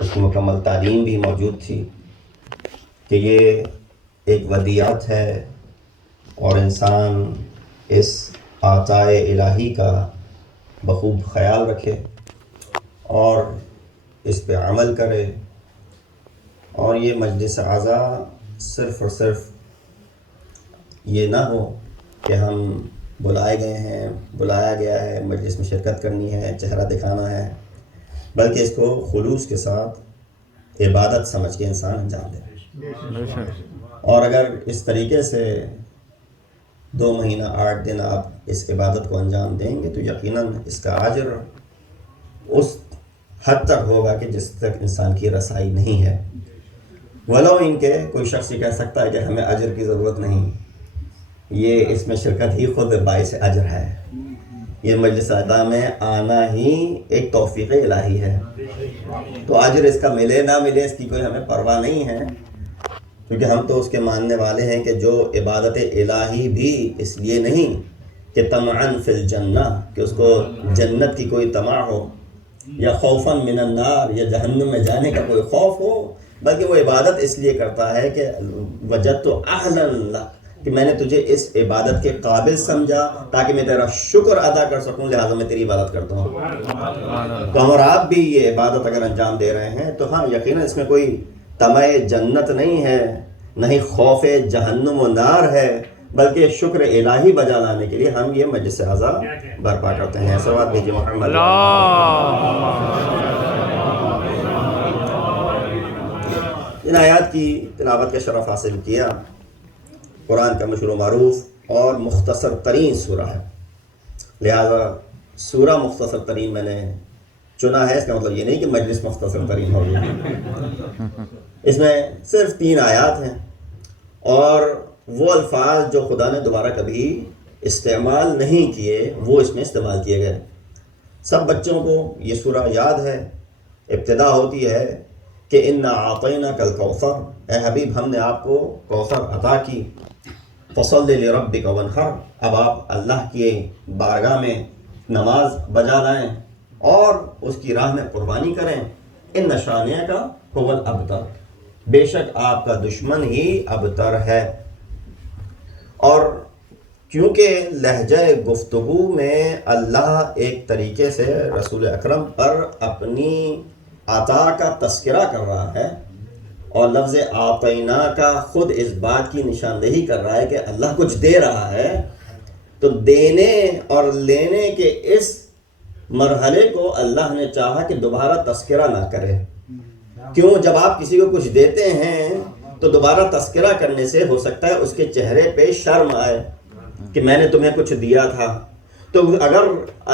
اس کی مکمل تعلیم بھی موجود تھی کہ یہ ایک ودیعت ہے اور انسان اس عطائے الہی کا بخوب خیال رکھے اور اس پہ عمل کرے، اور یہ مجلس اعضا صرف اور صرف یہ نہ ہو کہ ہم بلایا گیا ہے مجلس میں شرکت کرنی ہے، چہرہ دکھانا ہے، بلکہ اس کو خلوص کے ساتھ عبادت سمجھ کے انسان انجام دے۔ اور اگر اس طریقے سے 2 مہینہ 8 دن آپ اس عبادت کو انجام دیں گے تو یقیناً اس کا اجر اس حد تک ہوگا کہ جس تک انسان کی رسائی نہیں ہے۔ ولو ان کے کوئی شخص یہ کہہ سکتا ہے کہ ہمیں اجر کی ضرورت نہیں، یہ اس میں شرکت ہی خود باعث اجر ہے، یہ مجلس اعضا میں آنا ہی ایک توفیق الہی ہے، تو اجر اس کا ملے نہ ملے اس کی کوئی ہمیں پرواہ نہیں ہے، کیونکہ ہم تو اس کے ماننے والے ہیں کہ جو عبادت الہی بھی اس لیے نہیں کہ طمعاً فی الجنہ، کہ اس کو جنت کی کوئی طمع ہو، یا خوفاً من النار، یا جہنم میں جانے کا کوئی خوف ہو، بلکہ وہ عبادت اس لیے کرتا ہے کہ وجدت اہلا لک، کہ میں نے تجھے اس عبادت کے قابل سمجھا تاکہ میں تیرا شکر ادا کر سکوں، لہٰذا میں تیری عبادت کرتا ہوں۔ تو ہم اور آپ بھی یہ عبادت اگر انجام دے رہے ہیں تو ہاں یقیناً اس میں کوئی طمع جنت نہیں ہے، نہ ہی خوف جہنم و نار ہے، بلکہ شکر الہی بجا لانے کے لیے ہم یہ مجلس اعضا برپا کرتے ہیں۔ صلوات بھیجیے محمد۔ ان آیات کی تلاوت کا شرف حاصل کیا۔ قرآن کا مشہور و معروف اور مختصر ترین سورہ ہے، لہذا سورہ مختصر ترین میں نے چنا ہے، اس کا مطلب یہ نہیں کہ مجلس مختصر ترین ہوگی۔ اس میں صرف 3 آیات ہیں، اور وہ الفاظ جو خدا نے دوبارہ کبھی استعمال نہیں کیے وہ اس میں استعمال کیے گئے۔ سب بچوں کو یہ سورہ یاد ہے، ابتدا ہوتی ہے کہ انا اعطیناک الکوثر، اے حبیب ہم نے آپ کو کوثر عطا کی، فصل لربک وانحر، اب آپ اللہ کی بارگاہ میں نماز بجا لائیں اور اس کی راہ میں قربانی کریں، ان شانئک هو الابتر، بے شک آپ کا دشمن ہی ابتر ہے۔ اور کیونکہ لہجہ گفتگو میں اللہ ایک طریقے سے رسول اکرم پر اپنی عطا کا تذکرہ کر رہا ہے، اور لفظ اعطینا کا خود اس بات کی نشاندہی کر رہا ہے کہ اللہ کچھ دے رہا ہے، تو دینے اور لینے کے اس مرحلے کو اللہ نے چاہا کہ دوبارہ تذکرہ نہ کرے۔ کیوں؟ جب آپ کسی کو کچھ دیتے ہیں تو دوبارہ تذکرہ کرنے سے ہو سکتا ہے اس کے چہرے پہ شرم آئے کہ میں نے تمہیں کچھ دیا تھا، تو اگر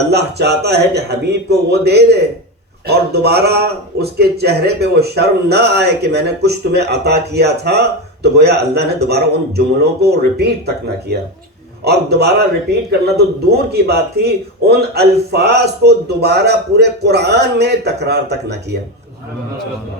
اللہ چاہتا ہے کہ حبیب کو وہ دے دے اور دوبارہ اس کے چہرے پہ وہ شرم نہ آئے کہ میں نے کچھ تمہیں عطا کیا تھا، تو گویا اللہ نے دوبارہ ان جملوں کو ریپیٹ تک نہ کیا، اور دوبارہ ریپیٹ کرنا تو دور کی بات تھی، ان الفاظ کو دوبارہ پورے قرآن میں تکرار تک نہ کیا۔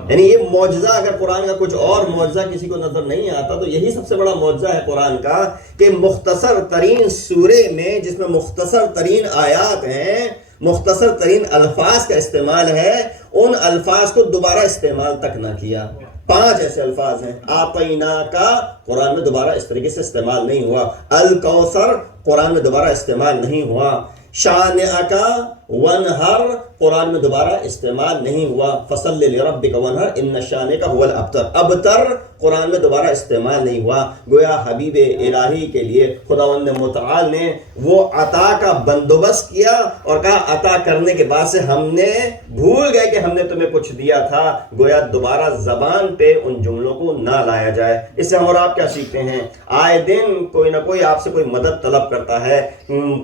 یعنی یہ معجزہ، اگر قرآن کا کچھ اور معجزہ کسی کو نظر نہیں آتا تو یہی سب سے بڑا معجزہ ہے قرآن کا، کہ مختصر ترین سورے میں جس میں مختصر ترین آیات ہیں، مختصر ترین الفاظ کا استعمال ہے، ان الفاظ کو دوبارہ استعمال تک نہ کیا۔ 5 ایسے الفاظ ہیں، آتینا کا قرآن میں دوبارہ اس طریقے سے استعمال نہیں ہوا، الکوثر قرآن میں دوبارہ استعمال نہیں ہوا، شانئکا ونہر قرآن میں دوبارہ استعمال نہیں ہوا، فصل لربک ونہر ان شانئکا هو الابتر، ابتر قرآن میں دوبارہ استعمال نہیں ہوا۔ گویا حبیب الہی کے لیے خداوند متعال نے وہ عطا کا بندوبست کیا اور کہا عطا کرنے کے بعد سے ہم نے بھول گئے کہ ہم نے تمہیں کچھ دیا تھا، گویا دوبارہ زبان پہ ان جملوں کو نہ لایا جائے۔ اس سے ہم اور آپ کیا سیکھتے ہیں؟ آئے دن کوئی نہ کوئی آپ سے کوئی مدد طلب کرتا ہے،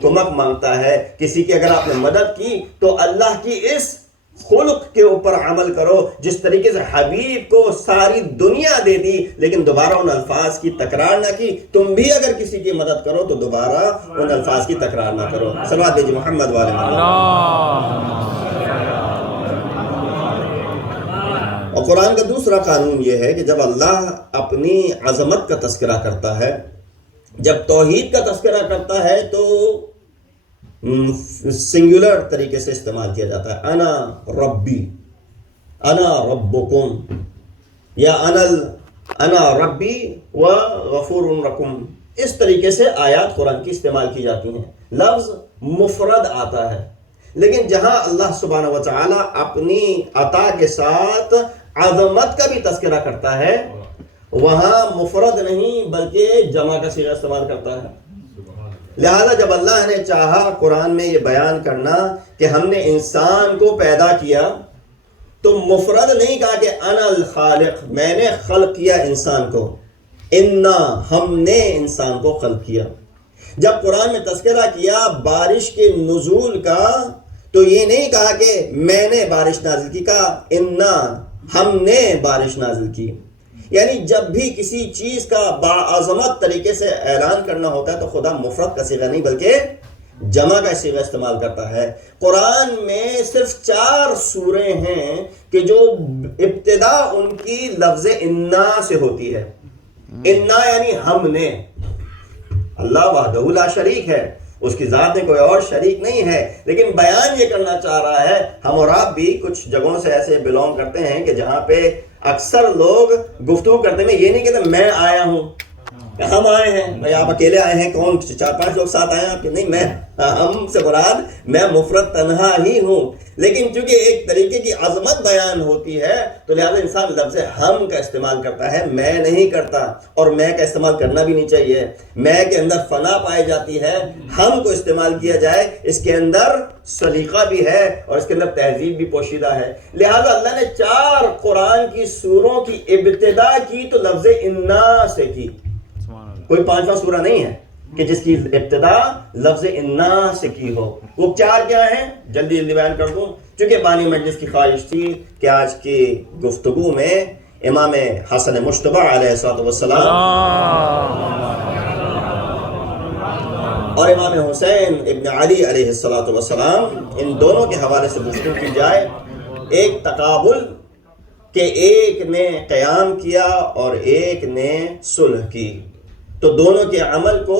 کمک مانگتا ہے، کسی کی اگر آپ نے مدد کی تو اللہ کی اس خلق کے اوپر عمل کرو جس طریقے سے حبیب کو ساری دنیا دے دی لیکن دوبارہ ان الفاظ کی تکرار نہ کی۔ تم بھی اگر کسی کی مدد کرو تو دوبارہ ان الفاظ کی تکرار نہ کرو۔ صلوات بھیجیے محمد والے محمد۔ اور قرآن کا دوسرا قانون یہ ہے کہ جب اللہ اپنی عظمت کا تذکرہ کرتا ہے، جب توحید کا تذکرہ کرتا ہے تو سنگولر طریقے سے استعمال کیا جاتا ہے، انا ربی، انا ربکم یا انا ربی و غفور رقم، اس طریقے سے آیات قرآن کی استعمال کی جاتی ہیں. لفظ مفرد آتا ہے، لیکن جہاں اللہ سبحانہ و تعالی اپنی عطا کے ساتھ عظمت کا بھی تذکرہ کرتا ہے وہاں مفرد نہیں بلکہ جمع کا صیغہ استعمال کرتا ہے. لہذا جب اللہ نے چاہا قرآن میں یہ بیان کرنا کہ ہم نے انسان کو پیدا کیا تو مفرد نہیں کہا کہ انا الخالق، میں نے خلق کیا انسان کو، انا، ہم نے انسان کو خلق کیا. جب قرآن میں تذکرہ کیا بارش کے نزول کا تو یہ نہیں کہا کہ میں نے بارش نازل کی، کہا انا، ہم نے بارش نازل کی. یعنی جب بھی کسی چیز کا باعظمت طریقے سے اعلان کرنا ہوتا ہے تو خدا مفرد کا صیغہ نہیں بلکہ جمع کا صیغہ استعمال کرتا ہے. قرآن میں صرف 4 سوریں ہیں کہ جو ابتدا ان کی لفظ انا سے ہوتی ہے. انا یعنی ہم نے. اللہ وحدہ لا شریک ہے، اس کی ذات میں کوئی اور شریک نہیں ہے، لیکن بیان یہ کرنا چاہ رہا ہے. ہم اور آپ بھی کچھ جگہوں سے ایسے بلونگ کرتے ہیں کہ جہاں پہ اکثر لوگ گفتگو کرتے ہیں یہ نہیں کہتے میں آیا ہوں، ہم آئے ہیں. بھائی آپ اکیلے آئے ہیں؟ کون 4-5 لوگ ساتھ آئے ہیں آپ کے؟ نہیں، میں، ہم سے مراد میں مفرد تنہا ہی ہوں. لیکن چونکہ ایک طریقے کی عظمت بیان ہوتی ہے تو لہذا انسان لفظ ہم کا استعمال کرتا ہے، میں نہیں کرتا، اور میں کا استعمال کرنا بھی نہیں چاہیے. میں کے اندر فنا پائی جاتی ہے، ہم کو استعمال کیا جائے اس کے اندر سلیقہ بھی ہے اور اس کے اندر تہذیب بھی پوشیدہ ہے. لہذا اللہ نے 4 قرآن کی سوروں کی ابتدا کی تو لفظ انا سے کی. کوئی 5واں سورہ نہیں ہے کہ جس کی ابتدا لفظ انا سے کی ہو. وہ 4 کیا ہیں؟ جلدی بیان کر دوں چونکہ بانی مجلس کی خواہش تھی کہ آج کی گفتگو میں امام حسن مجتبی علیہ السلام اور امام حسین ابن علی علیہ السلام، ان دونوں کے حوالے سے گفتگو کی جائے. ایک تقابل کہ ایک نے قیام کیا اور ایک نے صلح کی. تو دونوں کے عمل کو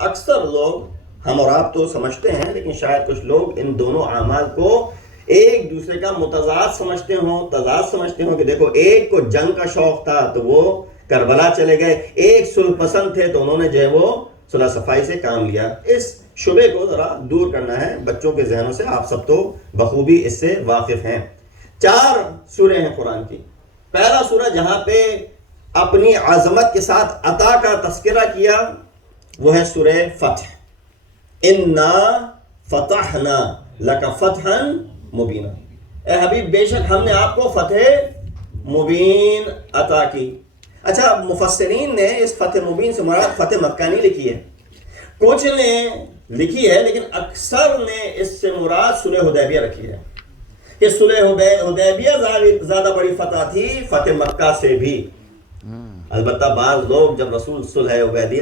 اکثر لوگ، ہم اور آپ تو سمجھتے ہیں لیکن شاید کچھ لوگ ان دونوں اعمال کو ایک دوسرے کا متضاد سمجھتے ہوں کہ دیکھو ایک کو جنگ کا شوق تھا تو وہ کربلا چلے گئے، ایک صلح پسند تھے تو انہوں نے جو ہے وہ صلح صفائی سے کام لیا. اس شبے کو ذرا دور کرنا ہے بچوں کے ذہنوں سے. آپ سب تو بخوبی اس سے واقف ہیں. 4 سورے ہیں قرآن کی. پہلا سورہ جہاں پہ اپنی عظمت کے ساتھ عطا کا تذکرہ کیا وہ ہے سورہ فتح. انا فتحنا لک فتحا مبینا، اے حبیب بے شک ہم نے آپ کو فتح مبین عطا کی. اچھا، مفسرین نے اس فتح مبین سے مراد فتح مکہ نہیں لکھی ہے، کچھ نے لکھی ہے لیکن اکثر نے اس سے مراد صلح حدیبیہ رکھی ہے کہ صلح حدیبیہ زیادہ بڑی فتح تھی فتح مکہ سے بھی. البتہ بعض لوگ جب رسول صلح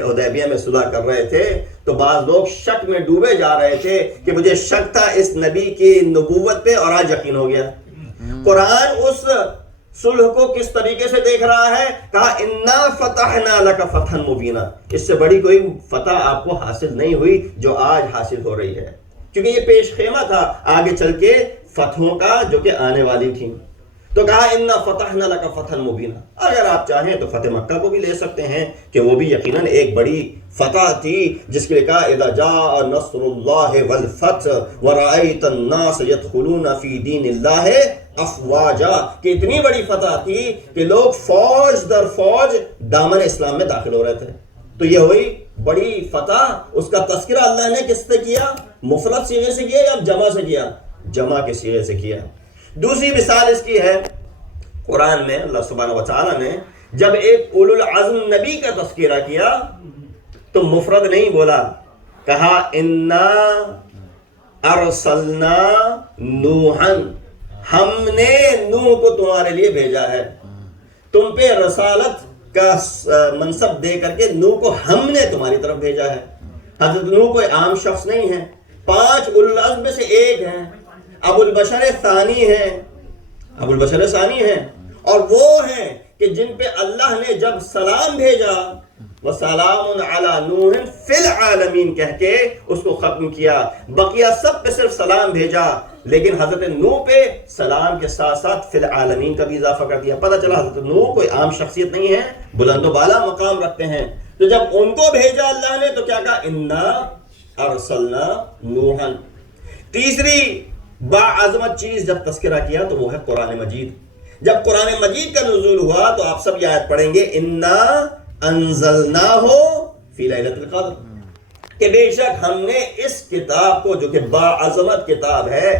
حدیبیہ میں صلح کر رہے تھے تو بعض لوگ شک میں ڈوبے جا رہے تھے کہ مجھے شک تھا اس نبی کی نبوت پہ اور آج یقین ہو گیا. قرآن اس صلح کو کس طریقے سے دیکھ رہا ہے؟ کہا انا فتحنا لک فتحا مبینا. اس سے بڑی کوئی فتح آپ کو حاصل نہیں ہوئی جو آج حاصل ہو رہی ہے، کیونکہ یہ پیش خیمہ تھا آگے چل کے فتحوں کا جو کہ آنے والی تھیں. تو کہا انا فتحنا لک فتحا مبینا. اگر آپ چاہیں تو فتح مکہ کو بھی لے سکتے ہیں کہ وہ بھی یقیناً ایک بڑی فتح تھی جس کے لیے کہا اذا جاء نصر اللہ والفتح ورأیت الناس يدخلون فی دین اللہ افواجا، کہ اتنی بڑی فتح تھی کہ لوگ فوج در فوج دامن اسلام میں داخل ہو رہے تھے. تو یہ ہوئی بڑی فتح. اس کا تذکرہ اللہ نے کس سے کیا؟ مفرد صیغے سے کیا یا جمع سے کیا؟ جمع کے صیغے سے کیا. دوسری مثال اس کی ہے قرآن میں اللہ سبحانہ وتعالی نے جب ایک اولو العزم نبی کا تذکرہ کیا تو مفرد نہیں بولا، کہا انا ارسلنا نوحا، ہم نے نوح کو تمہارے لیے بھیجا ہے. تم پہ رسالت کا منصب دے کر کے نوح کو ہم نے تمہاری طرف بھیجا ہے. حضرت نوح کوئی عام شخص نہیں ہے، 5 اولو العزم میں سے ایک ہیں، ابو البشر ثانی ہیں، اور وہ ہیں کہ جن پہ اللہ نے جب سلام بھیجا وَسَلَامٌ عَلَى نُوحٍ فِي الْعَالَمِينَ کہہ کے اس کو ختم کیا. بقیہ سب پہ صرف سلام بھیجا. لیکن حضرت نوح پہ سلام کے ساتھ ساتھ فی العالمین کا بھی اضافہ کر دیا. پتہ چلا حضرت نوح کوئی عام شخصیت نہیں ہے, بلند و بالا مقام رکھتے ہیں. تو جب ان کو بھیجا اللہ نے تو کیا کہا؟ انا ارسلنا نوحا. تیسری باعظمت چیز جب تذکرہ کیا تو وہ ہے قرآن مجید. جب قرآن مجید کا نزول ہوا تو آپ سب یہ آیت پڑھیں گے انا انزلناہ فی لیلۃ القدر, کہ بے شک ہم نے اس کتاب کو, جو کہ باعظمت کتاب ہے,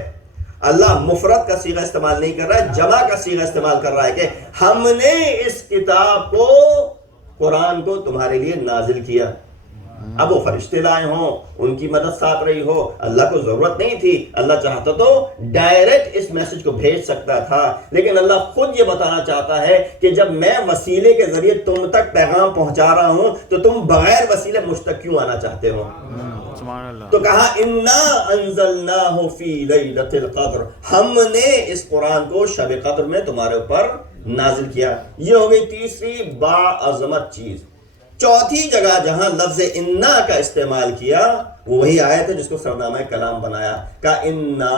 اللہ مفرد کا صیغہ استعمال نہیں کر رہا ہے, جمع کا صیغہ استعمال کر رہا ہے کہ ہم نے اس کتاب کو, قرآن کو تمہارے لیے نازل کیا. اب وہ فرشتے لائے ہوں, ان کی مدد ساتھ رہی ہو, اللہ کو ضرورت نہیں تھی. اللہ چاہتا تو ڈائریکٹ اس میسج کو بھیج سکتا تھا, لیکن اللہ خود یہ بتانا چاہتا ہے کہ جب میں وسیلے کے ذریعے تم تک پیغام پہنچا رہا ہوں تو تم بغیر وسیلے مجھ تک کیوں آنا چاہتے ہو. تو کہا انا انزلناہ فی لیلۃ القدر, ہم نے اس قرآن کو شب قدر میں تمہارے اوپر نازل کیا. یہ ہو گئی تیسری باعظمت چیز. چوتھی جگہ جہاں لفظ انا کا استعمال کیا وہ وہی آیت ہے جس کو سرنامہ کلام بنایا, کا انا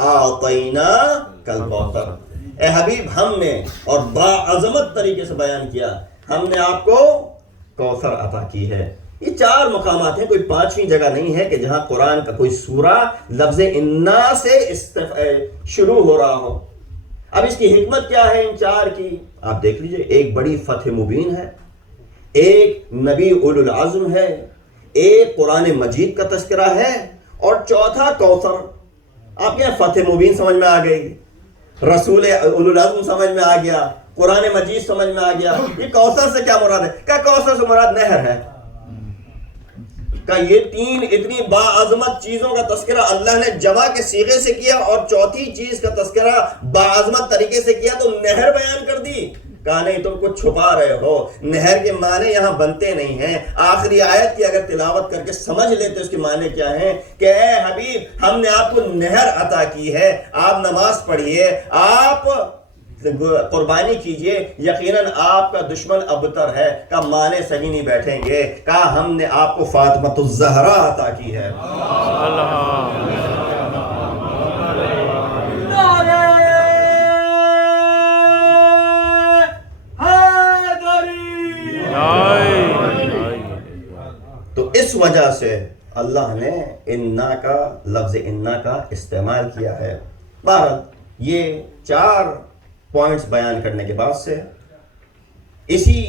اعطینا کالکوثر. اے حبیب ہم نے, اور باعظمت طریقے سے بیان کیا, ہم نے آپ کو کوثر عطا کی ہے. یہ چار مقامات ہیں, کوئی پانچویں جگہ نہیں ہے کہ جہاں قرآن کا کوئی سورہ لفظ انا سے شروع ہو رہا ہو. اب اس کی حکمت کیا ہے ان چار کی, آپ دیکھ لیجئے. ایک بڑی فتح مبین ہے, ایک نبی اولو العزم ہے, ایک قرآن مجید کا تذکرہ ہے, اور چوتھا کوثر. آپ کیا فتح مبین سمجھ میں آ گئی, رسول اولو العزم سمجھ میں آ گیا, قرآن مجید سمجھ میں آ گیا, یہ کوثر سے کیا مراد ہے؟ کہ کوثر سے مراد نہر ہے. کہ یہ تین اتنی باعظمت چیزوں کا تذکرہ اللہ نے جمع کے صیغے سے کیا, اور چوتھی چیز کا تذکرہ باعظمت طریقے سے کیا تو نہر بیان کر دی. کہا نہیں تم کچھ چھپا رہے ہو, نہر کے معنی یہاں بنتے نہیں ہیں. آخری آیت کی اگر تلاوت کر کے سمجھ لیتے اس کے معنی کیا ہیں کہ اے حبیب ہم نے آپ کو نہر عطا کی ہے, آپ نماز پڑھیے, آپ قربانی کیجئے, یقیناً آپ کا دشمن ابتر ہے. کا معنی صحیح نہیں بیٹھیں گے. کہا ہم نے آپ کو فاطمۃ الزہرا عطا کی ہے. تو اس وجہ سے اللہ نے انا کا, لفظ انا کا استعمال کیا ہے. بہرحال یہ چار پوائنٹس بیان کرنے کے بعد سے اسی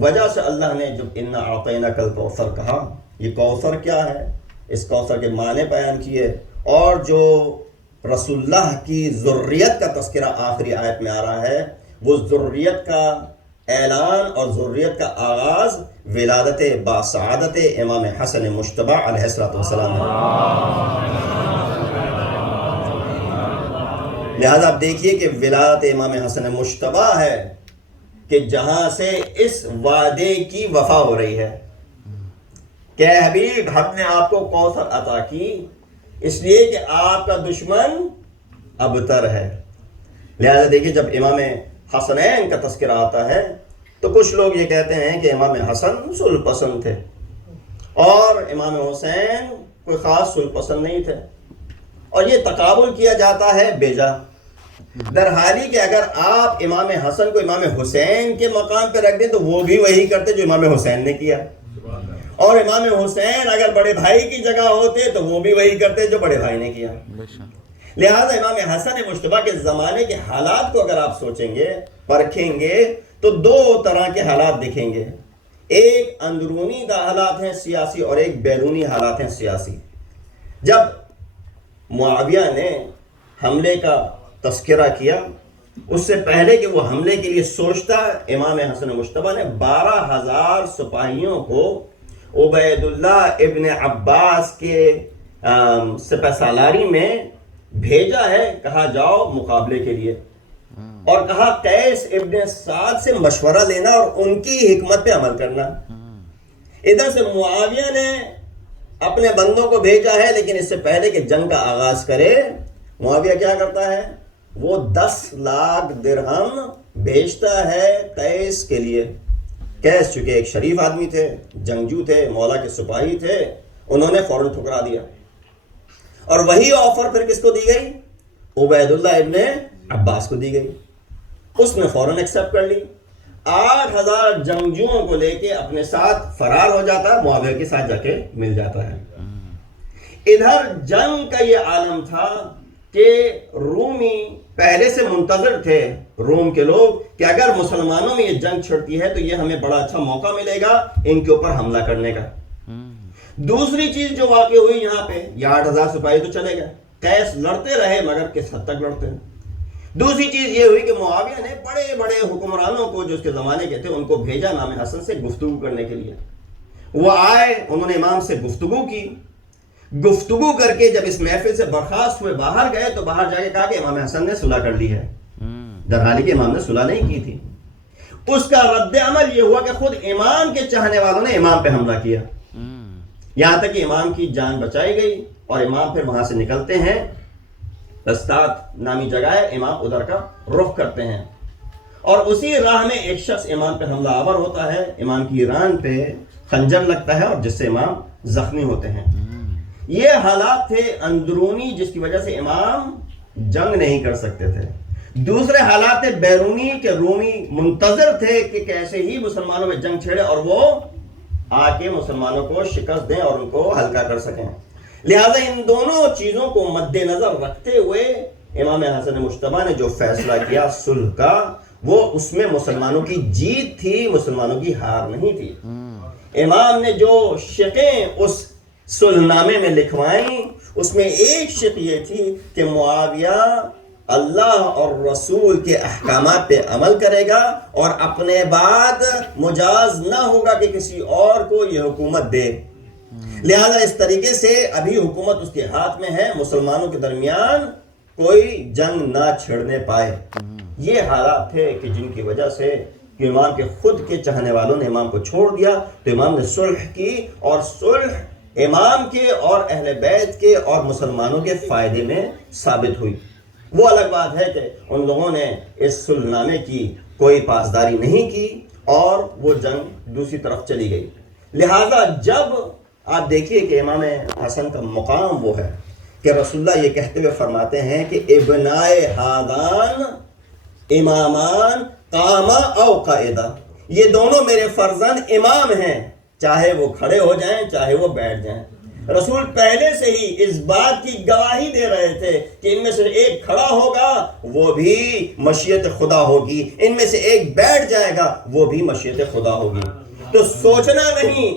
وجہ سے اللہ نے جب انا اعطیناک الکوثر کہا, یہ کوثر کیا ہے, اس کوثر کے معنی بیان کیے, اور جو رسول اللہ کی ذریت کا تذکرہ آخری آیت میں آ رہا ہے, وہ ذریت کا اعلان اور ذریت کا آغاز ولادت باسعادت امام حسن مجتبی علیہ السلام ہے. لہذا آپ دیکھیے کہ ولادت امام حسن مجتبی ہے کہ جہاں سے اس وعدے کی وفا ہو رہی ہے کہ اے حبیب ہم نے آپ کو کوثر عطا کی اس لیے کہ آپ کا دشمن ابتر ہے. لہذا دیکھیے جب امام حسنین کا تذکرہ آتا ہے تو کچھ لوگ یہ کہتے ہیں کہ امام حسن صلح پسند تھے اور امام حسین کوئی خاص صلح پسند نہیں تھے, اور یہ تقابل کیا جاتا ہے بیجا. در حالی کہ اگر آپ امام حسن کو امام حسین کے مقام پہ رکھ دیں تو وہ بھی وہی کرتے جو امام حسین نے کیا, اور امام حسین اگر بڑے بھائی کی جگہ ہوتے تو وہ بھی وہی کرتے جو بڑے بھائی نے کیا. لہذا امام حسن مجتبی کے زمانے کے حالات کو اگر آپ سوچیں گے, پرکھیں گے, تو دو طرح کے حالات دکھیں گے. ایک اندرونی حالات ہیں سیاسی, اور ایک بیرونی حالات ہیں سیاسی. جب معاویہ نے حملے کا تذکرہ کیا, اس سے پہلے کہ وہ حملے کے لیے سوچتا, امام حسن مجتبی نے 12,000 سپاہیوں کو عبید اللہ ابن عباس کے سپہ سالاری میں بھیجا ہے. کہا جاؤ مقابلے کے لیے, اور کہا قیس ابن سعد سے مشورہ لینا اور ان کی حکمت پہ عمل کرنا. ادھر سے معاویہ نے اپنے بندوں کو بھیجا ہے, لیکن اس سے پہلے کہ جنگ کا آغاز کرے معاویہ کیا کرتا ہے, وہ 10 لاکھ درہم بھیجتا ہے قیس کے لیے. قیس چونکہ ایک شریف آدمی تھے, جنگجو تھے, مولا کے سپاہی تھے, انہوں نے فوراً ٹھکرا دیا. اور وہی آفر پھر کس کو دی گئی, عبید اللہ ابن عباس کو دی گئی، اس نے فوراً ایکسیپٹ کر لی، 8,000 جنگجوؤں کو لے کے اپنے ساتھ فرار ہو جاتا ہے، معاویہ کے ساتھ جا کے مل جاتا ہے۔ ادھر جنگ کا یہ عالم تھا کہ رومی پہلے سے منتظر تھے، روم کے لوگ، کہ اگر مسلمانوں میں یہ جنگ چھڑتی ہے تو یہ ہمیں بڑا اچھا موقع ملے گا ان کے اوپر حملہ کرنے کا۔ دوسری چیز جو واقع ہوئی یہاں پہ، یہ 8,000 سپاہی تو چلے گئے، قیس لڑتے رہے مگر کس حد تک لڑتے ہیں۔ دوسری چیز یہ ہوئی کہ معاویہ نے بڑے بڑے حکمرانوں کو جو اس کے زمانے کے تھے ان کو بھیجا امام حسن سے گفتگو کرنے کے لیے۔ وہ آئے، انہوں نے امام سے گفتگو کی، گفتگو کر کے جب اس محفل سے برخاست ہوئے باہر گئے تو باہر جا کے کہا کہ امام حسن نے صلح کر لی ہے، درحالی کہ امام نے صلح نہیں کی تھی۔ اس کا رد عمل یہ ہوا کہ خود امام کے چاہنے والوں نے امام پہ حملہ کیا، یہاں تک کہ امام کی جان بچائی گئی، اور امام پھر وہاں سے نکلتے ہیں، رستات نامی جگہ ہے، امام ادھر کا رخ کرتے ہیں، اور اسی راہ میں ایک شخص امام پہ حملہ آور ہوتا ہے، امام کی ران پہ خنجر لگتا ہے اور جس سے امام زخمی ہوتے ہیں۔ یہ حالات تھے اندرونی جس کی وجہ سے امام جنگ نہیں کر سکتے تھے۔ دوسرے حالات تھے بیرونی کہ رومی منتظر تھے کہ کیسے ہی مسلمانوں میں جنگ چھڑے اور وہ آ کے مسلمانوں کو شکست دیں اور ان کو ہلکا کر سکیں۔ لہذا ان دونوں چیزوں کو مد نظر رکھتے ہوئے امام حسن مجتبیٰ نے جو فیصلہ کیا صلح کا، وہ اس میں مسلمانوں کی جیت تھی، مسلمانوں کی ہار نہیں تھی۔ امام نے جو شقیں اس صلح نامے میں لکھوائیں، اس میں ایک شق یہ تھی کہ معاویہ اللہ اور رسول کے احکامات پہ عمل کرے گا اور اپنے بعد مجاز نہ ہوگا کہ کسی اور کو یہ حکومت دے، لہذا اس طریقے سے ابھی حکومت اس کے ہاتھ میں ہے، مسلمانوں کے درمیان کوئی جنگ نہ چھڑنے پائے۔ یہ حالات تھے کہ جن کی وجہ سے کہ امام کے خود کے چاہنے والوں نے امام کو چھوڑ دیا، تو امام نے صلح کی، اور صلح امام کے اور اہل بیت کے اور مسلمانوں کے فائدے میں ثابت ہوئی۔ وہ الگ بات ہے کہ ان لوگوں نے اس صلح نامے کی کوئی پاسداری نہیں کی اور وہ جنگ دوسری طرف چلی گئی۔ لہذا جب آپ دیکھیے کہ امام حسن کا مقام وہ ہے کہ رسول اللہ یہ کہتے ہوئے فرماتے ہیں کہ ابنائے ہادان امامان قاما او قائدہ، یہ دونوں میرے فرزند امام ہیں، چاہے وہ کھڑے ہو جائیں چاہے وہ بیٹھ جائیں۔ رسول پہلے سے ہی اس بات کی گواہی دے رہے تھے کہ ان میں سے ایک کھڑا ہوگا وہ بھی مشیت خدا ہوگی، ان میں سے ایک بیٹھ جائے گا وہ بھی مشیت خدا ہوگی۔ تو سوچنا نہیں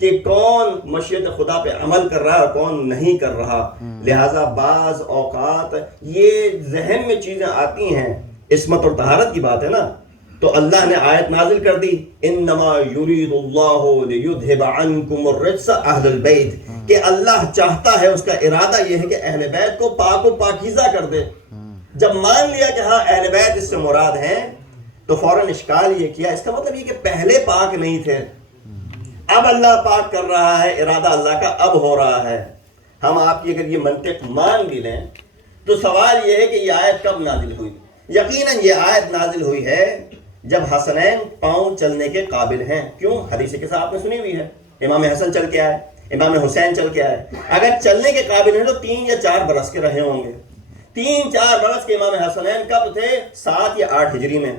کہ کون مشیت خدا پہ عمل کر رہا ہے اور کون نہیں کر رہا۔ لہٰذا بعض اوقات یہ ذہن میں چیزیں آتی ہیں، عصمت اور طہارت کی بات ہے نا، تو اللہ نے آیت نازل کر دی انما یرید اللہ لیذھب عنکم الرجس اہل البیت، کہ اللہ چاہتا ہے، اس کا ارادہ یہ ہے کہ اہل بیت کو پاک و پاکیزہ کر دے۔ جب مان لیا کہ ہاں اہل بیت اس سے مراد ہیں تو فوراً اشکال یہ کیا، اس کا مطلب یہ کہ پہلے پاک نہیں تھے، اب اللہ پاک کر رہا ہے، ارادہ اللہ کا اب ہو رہا ہے۔ ہم آپ کی اگر یہ منطق مان بھی لیں تو سوال یہ ہے کہ یہ آیت کب نازل ہوئی؟ یقیناً یہ آیت نازل ہوئی ہے جب حسنین پاؤں چلنے کے قابل ہیں۔ کیوں؟ حدیث کے ساتھ آپ نے سنی ہوئی ہے، امام حسن چل کے آئے، امام حسین چل کے آئے، اگر چلنے کے قابل ہیں تو 3 یا 4 برس کے رہے ہوں گے۔ 3-4 برس کے امام حسنین کب تھے؟ 7 یا 8 ہجری میں۔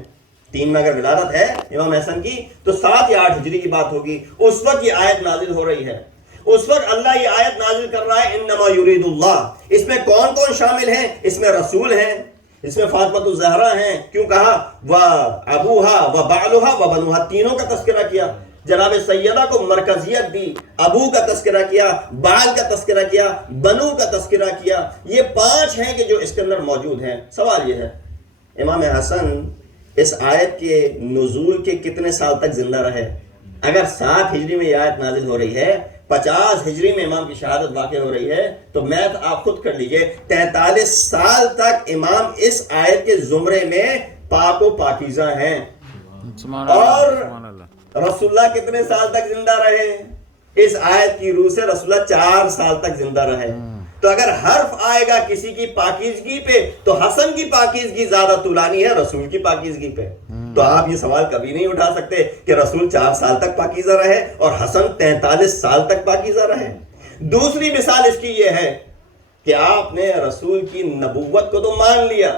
3 میں اگر ولادت ہے امام حسن کی تو 7 یا 8 ہجری کی بات ہوگی، اس وقت یہ آیت نازل ہو رہی ہے۔ اس وقت اللہ یہ آیت نازل کر رہا ہے انما یرید اللہ۔ اس میں کون کون شامل ہیں؟ اس میں رسول ہیں، اس میں فاطمۃ الزہرا ہیں، کیوں کہا وَأَبُوهَا وَبَعْلُهَا وَبَنُوهَا، تینوں کا تذکرہ کیا، جناب سیدہ کو مرکزیت دی، ابو کا تذکرہ کیا، بعل کا تذکرہ کیا، بنو کا تذکرہ کیا، یہ 5 ہیں کہ جو اس کے اندر موجود ہیں۔ سوال یہ ہے امام حسن اس آیت کے نزول کے کتنے سال تک زندہ رہے؟ اگر 7 ہجری میں یہ آیت نازل ہو رہی ہے، 50 ہجری میں امام کی شہادت واقع ہو رہی ہے، تو میتھ آپ خود کر لیجئے، 43 سال تک امام اس آیت کے زمرے میں پاک و پاکیزہ ہیں۔ اور رسول اللہ کتنے سال تک زندہ رہے؟ اس آیت کی روح سے رسول اللہ 4 سال تک زندہ رہے۔ تو اگر حرف آئے گا کسی کی پاکیزگی پہ تو حسن کی پاکیزگی زیادہ طولانی ہے رسول کی پاکیزگی پہ۔ تو آپ یہ سوال کبھی نہیں اٹھا سکتے کہ رسول 4 سال تک پاکیزہ رہے اور حسن 43 سال تک پاکیزہ رہے۔ دوسری مثال اس کی یہ ہے کہ آپ نے رسول کی نبوت کو تو مان لیا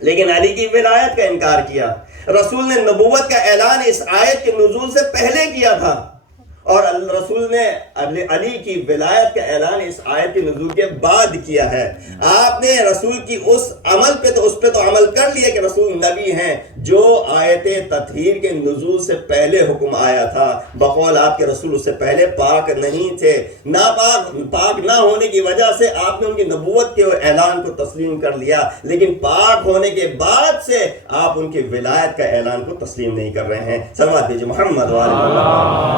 لیکن علی کی ولایت کا انکار کیا۔ رسول نے نبوت کا اعلان اس آیت کے نزول سے پہلے کیا تھا، اور رسول نے علی کی ولایت کا اعلان اس آیت کے نزول کے بعد کیا ہے۔ آپ نے رسول کی اس پہ تو عمل کر لیا کہ رسول نبی ہیں، جو آیت تطہیر کے نزول سے پہلے حکم آیا تھا۔ بقول آپ کے رسول اس سے پہلے پاک نہیں تھے، پاک نہ ہونے کی وجہ سے آپ نے ان کی نبوت کے اعلان کو تسلیم کر لیا، لیکن پاک ہونے کے بعد سے آپ ان کی ولایت کا اعلان کو تسلیم نہیں کر رہے ہیں۔ صلوات بھیجئے محمد وعلی